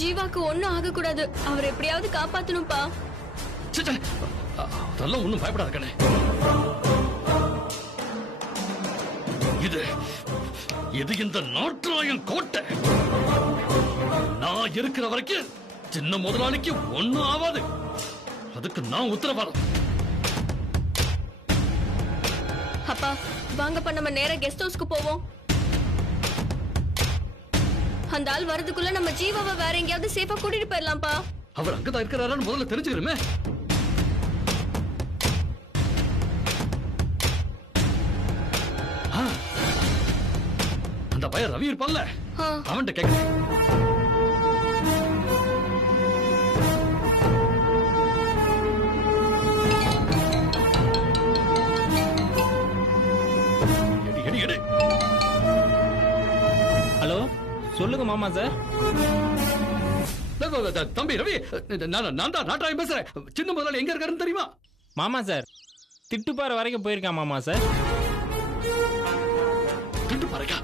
ஜீவாக்கு ஒண்ணும் ஆக கூடாது. அவர் எப்படியாவது காப்பாத்தணும்பா. அதெல்லாம் ஒண்ணும் பயப்படாத கண்ணே. இது இந்த நாட்டாயன் கோட்டை. நான் இருக்கிற வரைக்கும் சின்ன முதலாளிக்கு ஒண்ணும் ஆகாது. அதுக்கு நான் உத்தரவாதம். அப்பா வாங்கப்பா, நம்ம நேரா கெஸ்ட் ஹவுஸ்க்கு போவோம். அந்த ஆள் வரதுக்குள்ள நம்ம ஜீவாவை வேற எங்கேயாவது சேஃபா கூட்டிட்டு போயிடலாம்ப்பா. அவர் அங்கதான் இருக்கிறாரான்னு முதல்ல தெரிஞ்சுக்கிறோமே. அந்த பையன் ரவி இருப்பான்ல, அவன்கிட்ட கேட்க. ஹலோ, சொல்லுங்க மாமா சார். தம்பி ரவி, நான் தான் நாட்டாயம் பேசுறேன். சின்ன முதலாளி எங்க இருக்காருன்னு தெரியுமா? மாமா சார், திட்டுப்பாறை வரைக்கும் போயிருக்கான் மாமா சார். திட்டுப்பாறைக்கா?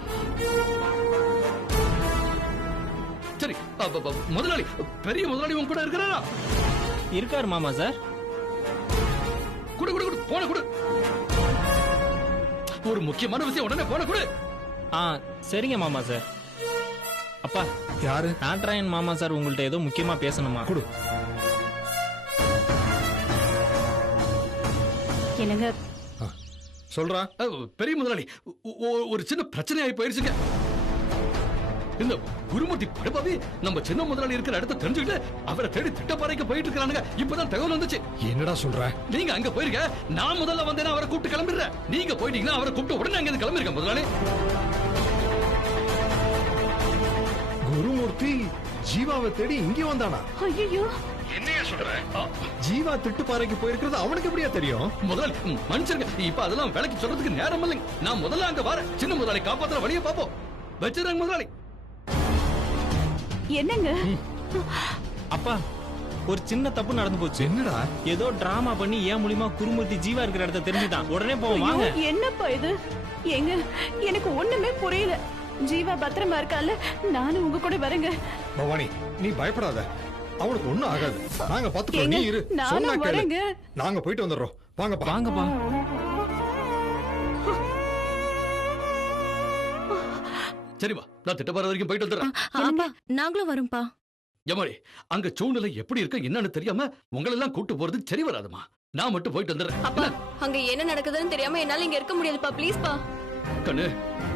சரி, முதலாளி, பெரிய முதலாளி உங்க கூட இருக்கிறாரா? இருக்காரு மாமா சார். குடு குடு குடு, போன குடு. ஒரு முக்கியமான விஷயம், உடனே போன குடு. சரிங்க மாமா சார். அப்பா, யாரு? நாட்ராயன் மாமா சார் உங்கள்ட்ட ஏதோ முக்கியமா பேசணுமா? குடு. என்னங்க சொல்றா. பெரிய முதலாளி, ஒரு சின்ன பிரச்சனை ஆகி போயிருச்சுங்க. இந்த குருமூர்த்தி படுபாவி நம்ம சின்ன முதலாளி இருக்கிற இடத்த தெரிஞ்சுக்கிட்டு அவரை தேடி திட்டப்பாறைக்கு போயிட்டு இருக்கானுங்க. இப்பதான் தகவல் வந்துச்சு. என்னடா சொல்ற? நீங்க அங்க போயிருக்க, நான் முதல்ல வந்தேன்னா அவரை கூப்பிட்டு கிளம்பிடுறேன். நீங்க போயிட்டீங்கன்னா அவரை கூப்பிட்டு உடனே அங்க கிளம்பிருக்க முதலாளி. குருமூர்த்தி ஜீவாவை தேடி இங்கே வந்தானா? ஐயோ, என்னையா சொல்ற? ஜீவா திட்டுப்பாறைக்கு போயிருக்கிறது அவனுக்கு எப்படியா தெரியும்? முதலாளி மனுஷங்க இப்ப அதெல்லாம் விலைக்கு சொல்றதுக்கு நேரம் இல்லைங்க. நான் முதல்ல அங்க வரேன். சின்ன முதலாளி காப்பாத்துற வழியை பாப்போம். வச்சிருங்க முதலாளி. என்னங்க? அப்பா, ஒரு சின்ன தப்பு நடந்து போச்சு. என்னடா? ஏதோ டிராமா பண்ணி ஏன் மூலியமா குருமூர்த்தி ஜீவா இருக்கிற இடத்த தெரிஞ்சுட்டான். உடனே போவோம் வாங்க. என்னப்பா இது? எங்க எனக்கு ஒண்ணுமே புரியல. ஜீவா பத்திரமா இருக்கால, நானும் உங்க கூட வரேங்க. பவானி, நீ பயப்படாத. அவனுக்கு ஒண்ணும் ஆகாது. நாங்க பாத்துக்கோ, நீ இரு. சொன்னா நானும் கேளு. வரேங்க. நாங்க போயிட்டு வந்துடுறோம். வாங்கப்பா. வாங்கப்பா. சரிவா, நான் திட்டப்பாறை வரைக்கும் போயிட்டு வந்துடுறேன். நாங்களும் வரோம்ப்பா. எமாடி, அங்க சூழ்நிலை எப்படி இருக்கு என்னன்னு தெரியாம உங்களை எல்லாம் கூட்டு போறது சரி வராதுமா. நான் மட்டும் போயிட்டு வந்துடுறேன். அப்பா, அங்க என்ன நடக்குதுன்னு தெரியாம என்னால இங்க இருக்க முடியாதுப்பா. ப்ளீஸ்ப்பா. கண்ணு,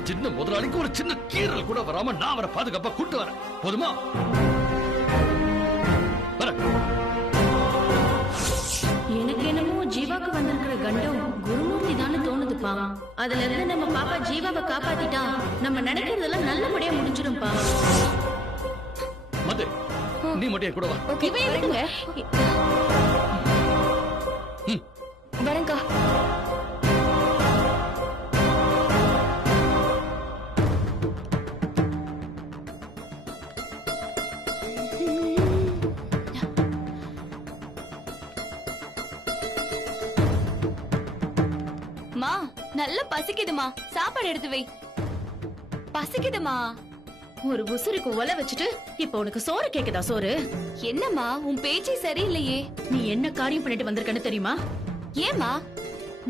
சின்ன முதலாளிக்கு ஒரு சின்ன கீறல் கூட வராம நான் அவரை பாதுகாப்பா கூட்டு வரேன். போதுமா? எனக்கு என்னமோ ஜீவாக்கு வந்திருக்கிற கண்டம் குருமூர்த்தி தானே தோணுதுப்பா. அதுல இருந்து நம்ம பாப்பா ஜீவாவை காப்பாத்திட்டா நம்ம நினைக்கிறதெல்லாம் நல்லபடியா முடிஞ்சிடும்பா. மது, நீ மட்டும் என் கூட வா. இவன் எதுக்குங்க? வரேங்கா. நல்ல பசிக்குதுமா, சாப்பாடு எடுத்து வை. பசிக்குதுமா. ஒரு உசுருக்கு ஒலை வச்சுட்டு இப்ப உனக்கு சோறு கேக்குதா? சோறு என்னம்மா, உன் பேச்சே சரியில்லையே. நீ என்ன காரியம் பண்ணிட்டு வந்திருக்கன்னு தெரியுமா? ஏமா,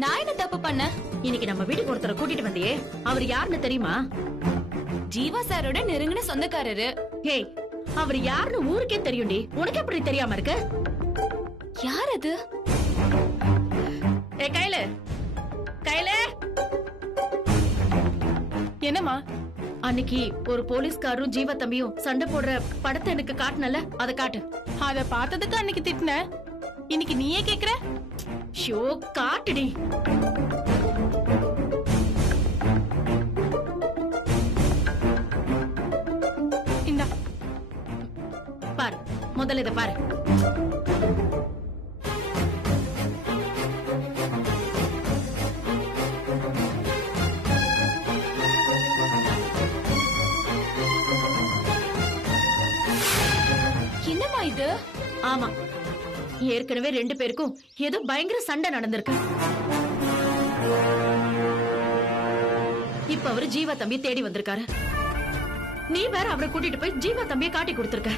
நான் என்ன தப்பு பண்ண? இன்னைக்கு நம்ம வீட்டுக்கு ஒருத்தரை கூட்டிட்டு வந்தியே, அவர் யாருன்னு தெரியுமா? ஜீவா சாரோட நெருங்கின சொந்தக்காரரு. ஏய், அவர் யாருன்னு ஊருக்கே தெரியும்டி, உனக்கு எப்படி தெரியாம இருக்கு? யார் அது? ஏ கையில கையில என்னம்மா? அன்னைக்கு ஒரு போலீஸ்காரும் ஜீவா தம்பியும் சண்டை போடுற படத்தை எனக்கு காட்டுனல, அதை காட்டு. அத பார்த்ததுக்கு அன்னைக்கு திட்டின, இன்னைக்கு நீயே கேக்குற? ஷோ, காட்டுடி. இந்தா பாரு, முதல்ல இத பாரு. என்னம்மா இது? ஆமா, ஏற்கனவே 2 பேருக்கும் ஏதோ பயங்கர சண்டை நடந்திருக்கு. இப்ப அவரு ஜீவா தம்பி தேடி வந்திருக்காரு. நீ வேற அவரை கூட்டிட்டு போய் ஜீவா தம்பியை காட்டி கொடுத்திருக்க.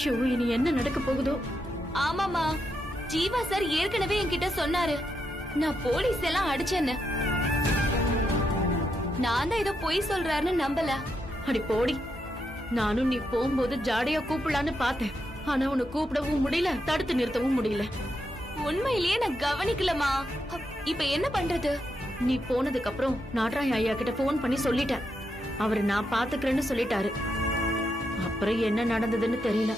ஷோ இனி என்ன நடக்க போகுதோ. ஆமாமா, ஜீவா சார் ஏற்கனவே என்கிட்ட சொன்னாரு நான் போலீஸ் எல்லாம் அடிச்சேன்னு. நான் தான் ஏதோ பொய் சொல்றாருன்னு நம்பல. அடி போடி, நானும் நீ போகும்போது ஜாடையா கூப்பிடலான்னு பார்த்தேன். ஆனா உன்னை கூப்பிடவும் முடியல, தடுத்து நிறுத்தவும் முடியல. உண்மையிலேயே நான் கவனிக்கலமா. இப்ப என்ன பண்றது? நீ போனதுக்கு அப்புறம் நாட்ராய் ஐயா கிட்ட போன் பண்ணி சொல்லிட்டேன். அவரு நான் பாத்துக்கிறேன்னு சொல்லிட்டாரு. அப்புறம் என்ன நடந்ததுன்னு தெரியல.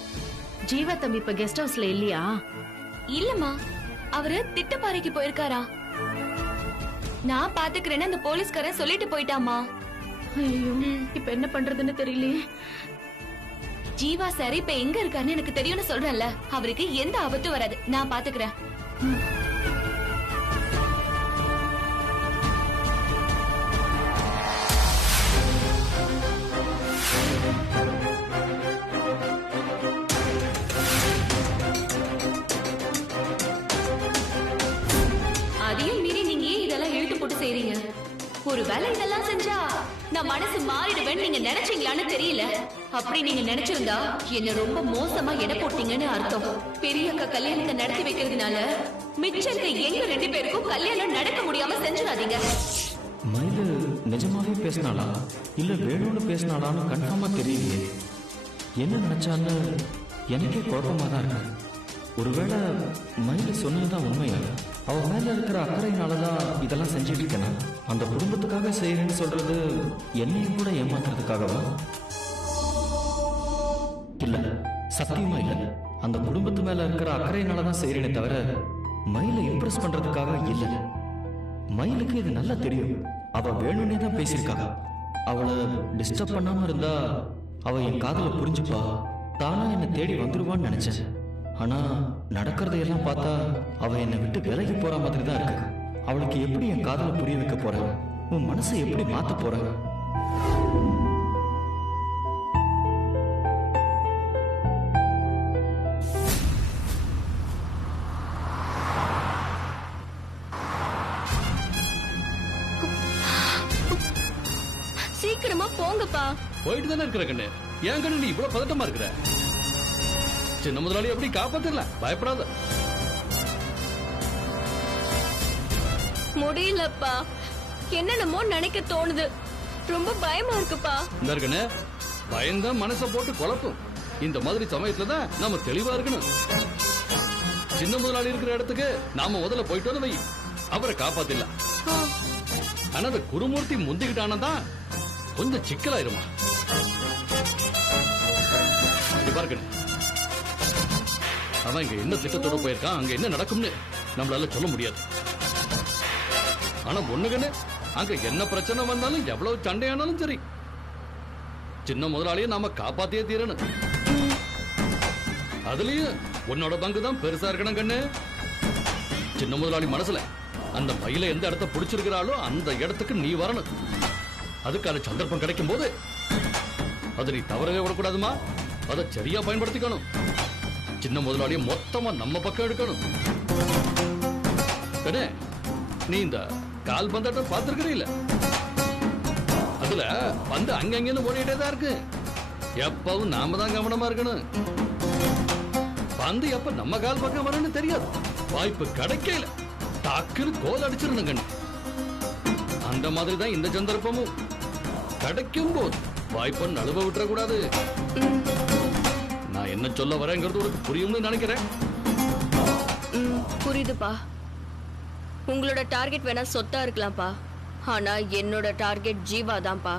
ஜீவா தம்பி இப்ப கெஸ்ட் ஹவுஸ்ல இல்லையா? இல்லம்மா, அவரு திட்டப்பாறைக்கு போயிருக்காரா. நான் பாத்துக்கிறேன்னு அந்த போலீஸ்காரன் சொல்லிட்டு போயிட்டாமா. ஐயோ, இப்ப என்ன பண்றதுன்னு தெரியலையே. ஜீவா சார் இப்ப எங்க இருக்காருன்னு எனக்கு தெரியும்னு சொல்றேன்ல. அவருக்கு எந்த ஆபத்தும் வராது, நான் பாத்துக்கிறேன். அதையும் மீறி நீங்க ஏன் இதெல்லாம் இழுத்து போட்டு செய்றீங்க? ஒருவேளை இதெல்லாம் செஞ்சா நான் மனசு மாறிடுவேன் நீங்க நினைச்சீங்களான்னு தெரியல. அப்படி நீங்க நினைச்சிருந்தா என்ன ரொம்ப மோசமா எடை போட்டீங்கன்னு அர்த்தம். பெரிய அக்கா கல்யாணத்தை நடத்தி வைக்கிறதுனால மிச்சம் இருக்க எங்க 2 பேருக்கும் கல்யாணம் நடக்க முடியாம செஞ்சிடாதீங்க. மயிலு நிஜமாவே பேசினாளா இல்ல வேணும்னு பேசினாளான்னு கன்ஃபார்மா தெரியலையே. என்ன நினைச்சான்னு எனக்கே குழப்பமா தான் இருக்கு. ஒருவேளை மயிலு சொன்னதுதான் உண்மையா? அவ மேல இருக்கிற அக்கறையினாலதான் இதெல்லாம் செஞ்சுட்டு இருக்கேன். அந்த குடும்பத்துக்காக செய்யறேன்னு சொல்றது என்னையும் கூட ஏமாத்துறதுக்காகவா? இல்ல, சத்தியமா இல்ல. அந்த குடும்பத்து மேல இருக்கிற அக்கறையினாலதான் செய்யறேனே தவிர மயிலை இம்ப்ரெஸ் பண்றதுக்காக இல்ல. மயிலுக்கு இது நல்லா தெரியும். அவ வேணும்னே தான் பேசியிருக்காங்க. அவளை டிஸ்டர்ப் பண்ணாம இருந்தா அவ என் காதல புரிஞ்சுப்பா, தானா என்னை தேடி வந்துருவான்னு நினைச்சேன். ஆனா நடக்கிறதையெல்லாம் பார்த்தா அவ என்னை விட்டு விலகி போற மாதிரி தான் இருக்கு. அவளுக்கு எப்படி என் காதல புரிய வைக்க போறேன்? உன் மனசை எப்படி மாத்த போறேன்? சீக்கிரமா போங்கப்பா. போயிட்டு தானே இருக்கிற கண்ணு. ஏன் கண்ணு நீ இவ்வளவு பதட்டமா இருக்கிற? சின்ன முதலாளி எப்படி காப்பாத்திரலாம், பயப்படாத. முடியலப்பா, என்னென்னமோ நினைக்க தோணுது. ரொம்ப பயமா இருக்குப்பா. இந்த இருக்கண்ணே, பயந்தான் மனசை போட்டு குழப்பும். இந்த மாதிரி சமயத்துல தான் நாம தெளிவா இருக்கணும். சின்ன முதலாளி இருக்கிற இடத்துக்கு நாம முதல்ல போயிட்டு வந்து வை, அவரை காப்பாத்திடலாம். ஆனா அந்த குருமூர்த்தி முந்திக்கிட்டானதான் கொஞ்சம் சிக்கலாயிருமா. பாருக்கண்ணே, அவன் இங்க என்ன திட்டத்தோட போயிருக்கான், அங்க என்ன நடக்கும்னு நம்மளால சொல்ல முடியாது. ஆனா ஒண்ணுகன்னு, அங்க என்ன பிரச்சனை வந்தாலும் எவ்வளவு சண்டையானாலும் சரி, சின்ன முதலாளியை நாம காப்பாத்தியே தீரணும். அதுலயும் உன்னோட பங்கு தான் பெருசா இருக்கணும் கண்ணு. சின்ன முதலாளி மனசுல அந்த மயில எந்த இடத்த பிடிச்சிருக்கிறாளோ அந்த இடத்துக்கு நீ வரணும். அதுக்கான சந்தர்ப்பம் கிடைக்கும் போது அதை நீ தவறவே விடக்கூடாதுமா. அதை சரியா பயன்படுத்திக்கணும். சின்ன முதலாளிய மொத்தமா நம்ம பக்கம் எடுக்கணும். நீ இந்த கால் பந்தாட்ட பாத்துருக்கிறீல்ல, அதுல பந்து அங்கங்கன்னு ஓடிட்டே தான் இருக்கு. எப்பவும் நாம தான் கவனமா இருக்கணும். பந்து எப்ப நம்ம கால் பக்கம் வரணும்னு தெரியாது. வாய்ப்பு கிடைக்கல டாக்குன்னு கோல் அடிச்சிருந்தேன் கண்ணு. அந்த மாதிரி தான் இந்த சந்தர்ப்பமும் கிடைக்கும் போது வாய்ப்பை நழுவ விட்டுற கூடாது. நான் என்ன சொல்ல வரேங்கிறது உனக்கு புரியும்னு நினைக்கிறேன். புரியுதுப்பா. உங்களோட டார்கெட் வேணா சொத்தா இருக்கலாம்ப்பா, ஆனா என்னோட டார்கெட் ஜீவா தான்ப்பா.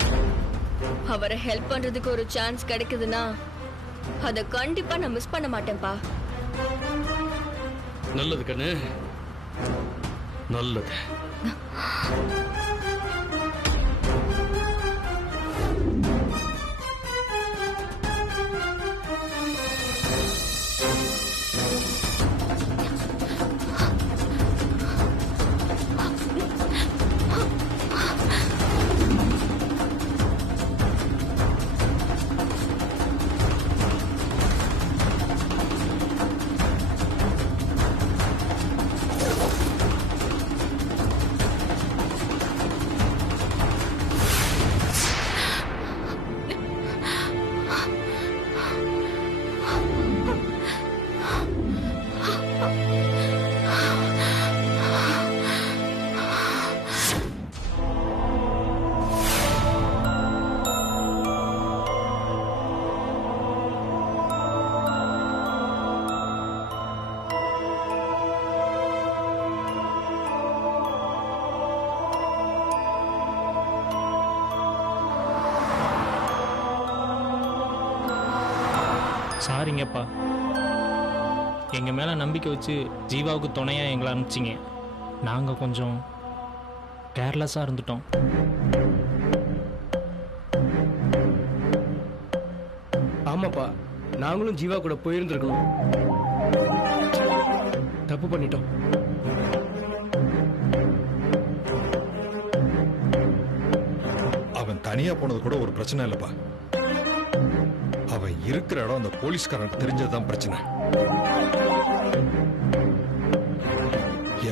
அவரை ஹெல்ப் பண்றதுக்கு ஒரு சான்ஸ் கிடைக்குதுன்னா அதை கண்டிப்பா நான் மிஸ் பண்ண மாட்டேன்ப்பா. நல்லது கண்ணு, நல்லது. சாரிங்கப்பா. எங்கள் மேலே நம்பிக்கை வச்சு ஜீவாவுக்கு துணையாக எங்களை அனுப்பிச்சிங்க. நாங்கள் கொஞ்சம் கேர்லெஸ்ஸாக இருந்துட்டோம். ஆமாப்பா, நாங்களும் ஜீவா கூட போயிருந்துருக்கணும். தப்பு பண்ணிட்டோம். அவன் தனியா போனது கூட ஒரு பிரச்சனை இல்லப்பா. அவன் இருக்கிற இடம் அந்த போலீஸ்காரனுக்கு தெரிஞ்சதுதான் பிரச்சனை.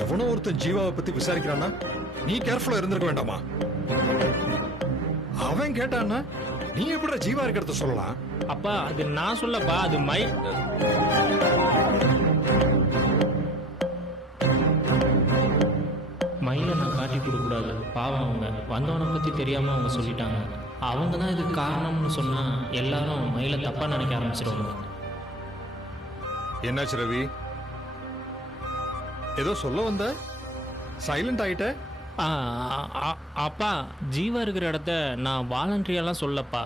எவனோ ஒருத்தன் ஜீவாவை பத்தி விசாரிக்கிறான்னா நீ கேர்ஃபுல்லா இருந்திருக்க வேண்டாமா? அவன் கேட்டான்னா நீ எப்படி ஜீவா இருக்கிறத சொல்லலாம்? அப்பா, அது நான் சொல்லப்பா, அது மயிலை நான் காட்டி கொடுக்கக்கூடாது. பாவம், அவங்க வந்தவனை பற்றி தெரியாமல் அவங்க சொல்லிட்டாங்க. அவங்க தான் இதுக்கு காரணம்னு சொன்னால் எல்லாரும் மயிலை தப்பாக நினைக்க ஆரம்பிச்சிடுவாங்க. என்னாச்சு ரவி? ஏதோ சொல்ல வந்த, சைலண்ட் ஆயிட்ட? அப்பா, ஜீவா இருக்கிற இடத்த நான் வாலண்டரியெல்லாம் சொல்லப்பா.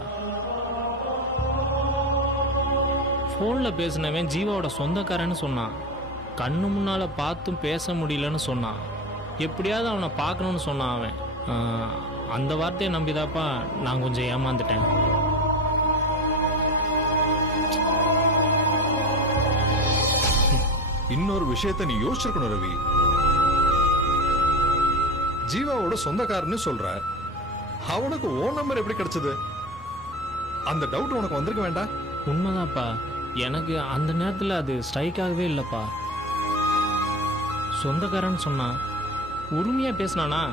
ஃபோனில் பேசினவன் ஜீவாவோட சொந்தக்காரன்னு சொன்னான். கண்ணு முன்னால் பார்த்தும் பேச முடியலன்னு சொன்னான். எப்படியாவது அவனை பார்க்கணுன்னு சொன்னான் அவன். அந்த வார்த்தையை நம்பிதாப்பா நான் கொஞ்சம் ஏமாந்துட்டேன். இன்னொரு விஷயத்தை நீ யோசிச்சிருக்கணும் ரவி. ஜீவாவோட சொந்தக்காரன்னு சொல்ற, அவனுக்கு ஓன் நம்பர் எப்படி கிடைச்சது? அந்த டவுட் உனக்கு வந்திருக்க வேண்டாம்? உண்மைதான்ப்பா, எனக்கு அந்த நேரத்தில் அது ஸ்ட்ரைக் ஆகவே இல்லைப்பா. சொந்தக்காரன்னு சொன்னான், உரிமையாக பேசினானா,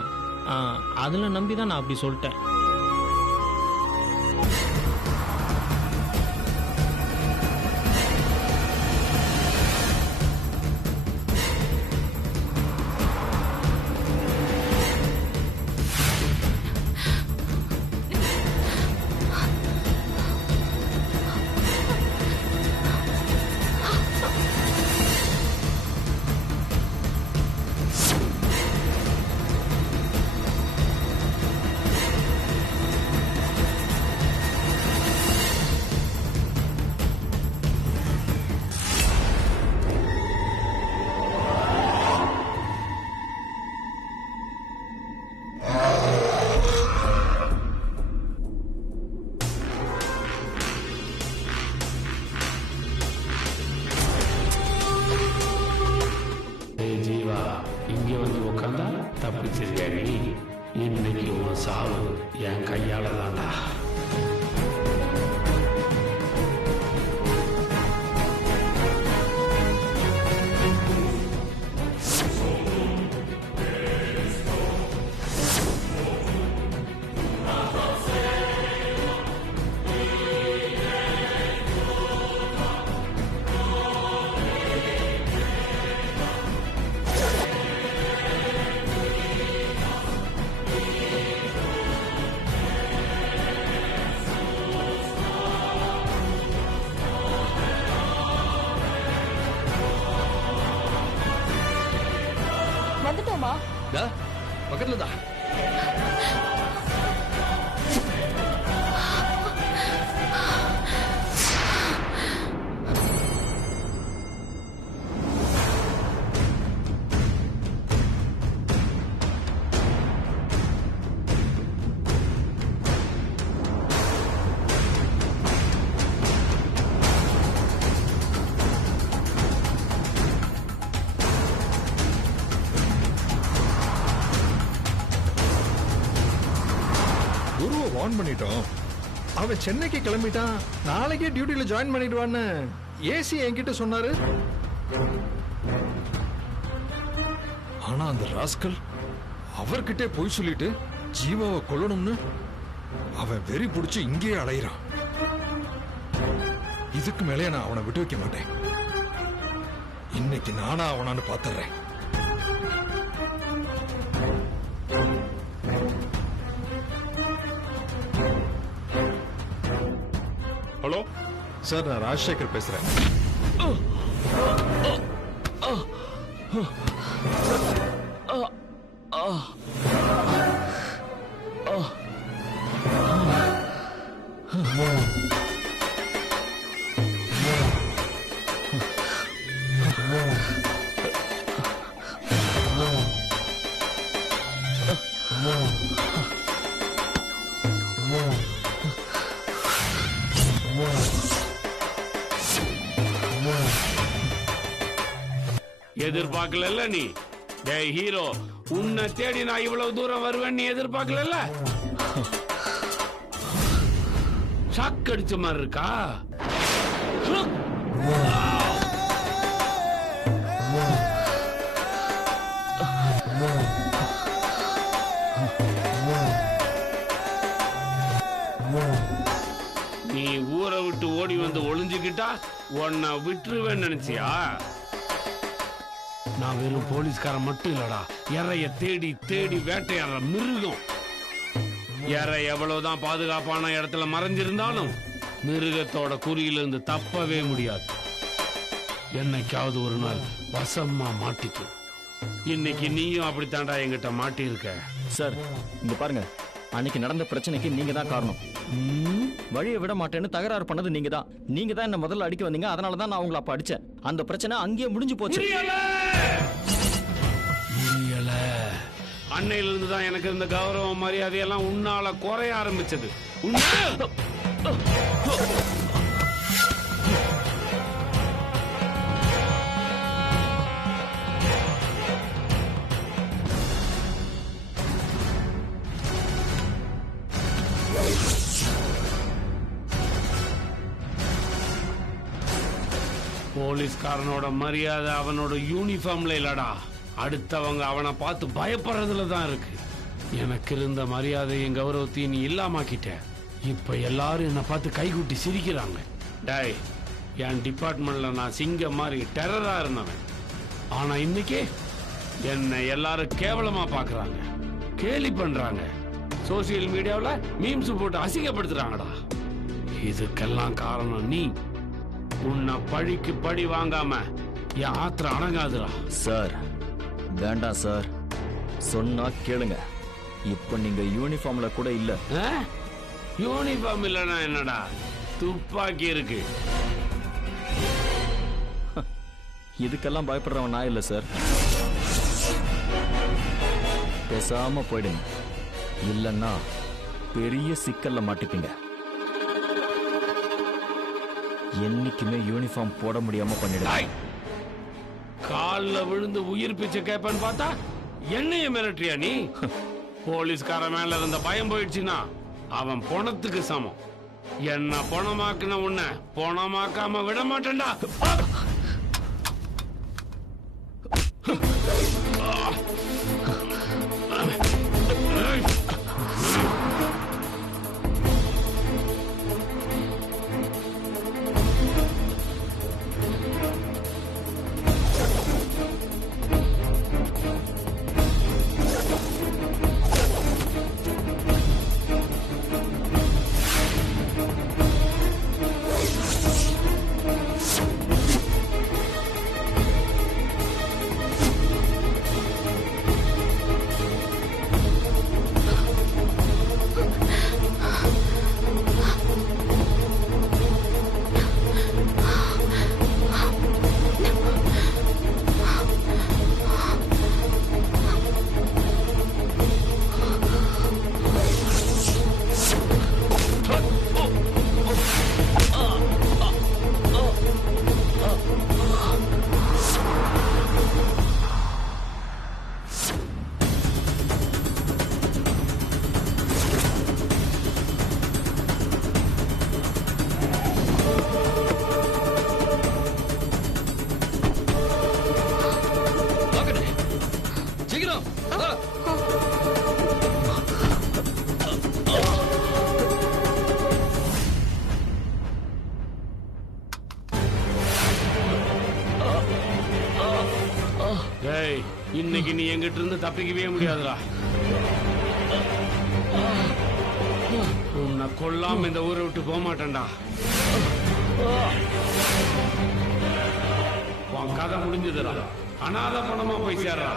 அதில் நம்பி தான் நான் அப்படி சொல்லிட்டேன். இன்னைக்கு உன் சாவு என் கையால தான்டா. வந்துட்டோமா? பக்கத்துல தான். குருவை வார்ன் பண்ணிட்டோம். அவன் சென்னைக்கு கிளம்பிட்டான். நாளைக்கே டியூட்டில ஜாயின் பண்ணிடுவான்னு ஏசி என்கிட்ட சொன்னாரு. ஆனா அந்த ராஸ்கல் அவர்கிட்டே போய் சொல்லிட்டு ஜீவாவை கொல்லணும்னு அவன் வெறி பிடிச்சு இங்கேயே அலையிறான். இதுக்கு மேலே நான் அவனை விட்டு வைக்க மாட்டேன். இன்னைக்கு நானா அவனான்னு பாத்துறேன். ஹலோ சார், நான் ராஜசேகர் பேசுறேன். எதிர்பார்க்கல நீ? டேய் ஹீரோ, உன்னை தேடி நான் இவ்வளவு தூரம் வருவேன் நீ எதிர்பார்க்கல? ஷாக் அடிச்ச மாதிரி இருக்கா? நீ ஊரை விட்டு ஓடி வந்து ஒளிஞ்சுக்கிட்டா உன்னை விட்டுருவேன்னு நினைச்சியா? நான் வெறும் போலீஸ்காரன் மட்டும் இல்லடா, இறைய தேடி தேடி வேட்டையாடுற மிருகம். இறை எவ்வளவுதான் பாதுகாப்பான இடத்துல மறைஞ்சிருந்தாலும் மிருகத்தோட குறியிலிருந்து தப்பவே முடியாது. என்னைக்காவது ஒரு நாள் வசமா மாட்டிக்கும். இன்னைக்கு நீயும் அப்படித்தாண்டா என்கிட்ட மாட்டி இருக்க. சார் இங்க பாருங்க, அன்னைக்கு நடந்த பிரச்சனைக்கு நீங்க தான் காரணம். வழியை விட மாட்டேன்னு தகராறு பண்ணது நீங்க தான். நீங்க தான் என்ன முதல்ல அடிக்க வந்தீங்க, அதனால தான் நான் உங்களை அப்ப அடிச்சேன். அந்த பிரச்சனை அங்கேயே முடிஞ்சு போச்சு. அன்னையிலிருந்து தான் எனக்கு இந்த கௌரவம் மரியாதையெல்லாம் உன்னால குறைய ஆரம்பிச்சது. போலீஸ்காரனோட மரியாதை அவனோட யூனிஃபார்ம்ல இல்லடா, அடுத்தவங்க அவனை பார்த்து பயப்படுறதுல தான் இருக்கு. எனக்கு இருந்த மரியாதையும் கௌரவத்தையும் நீ இல்லாமக்கிட்ட. இப்ப எல்லாரும் என்ன பார்த்து கைகுட்டி சிரிக்கிறாங்க. டேய், என் டிபார்ட்மெண்ட்ல நான் சிங்கம் மாதிரி டெரரா இருந்தவன். ஆனா இன்னைக்கு என்னை எல்லாரும் கேவலமா பாக்குறாங்க, கேலி பண்றாங்க, சோசியல் மீடியாவில் மீம்ஸ் போட்டு அசிங்கப்படுத்துறாங்கடா. இதுக்கெல்லாம் காரணம் நீ. உன்னை பழிக்கு பழி வாங்காம என் ஆத்திரம் அடங்காதுடா. சார் வேண்டாம் சார், சொன்னா கேளுங்க. இப்ப நீங்க யூனிஃபார்ம்ல கூட இல்ல. யூனிஃபார்ம் இல்லனா என்னடா, துப்பாக்கி இருக்கு. இதுக்கெல்லாம் பயப்படுறவன் நான் இல்ல சார். பேசாம போயிடுங்க, இல்லன்னா பெரிய சிக்கல்ல மாட்டிப்பீங்க. என்னைக்குமே யூனிஃபார்ம் போட முடியாம பண்ணிடுங்க. கால்ல விழுந்து உயிர் பிச்சை கேப்பன்னு பார்த்தா என்னைய மிரட்டியா நீ? போலீஸ்கார மேல இருந்த பயம் போயிடுச்சுன்னா அவன் பணத்துக்கு சமம். என்ன பணமாக்குன உன்னை பணமாக்காம விட மாட்டேன்டா. இன்னைக்கு நீ எங்கிட்ட இருந்து தப்பிக்கவே முடியாதுடா. உன்னை கொல்லாம இந்த ஊரை விட்டு போக மாட்டேன்டா. உன் கதை முடிஞ்சதுடா. அனாத பணமா போய் சேர்றா.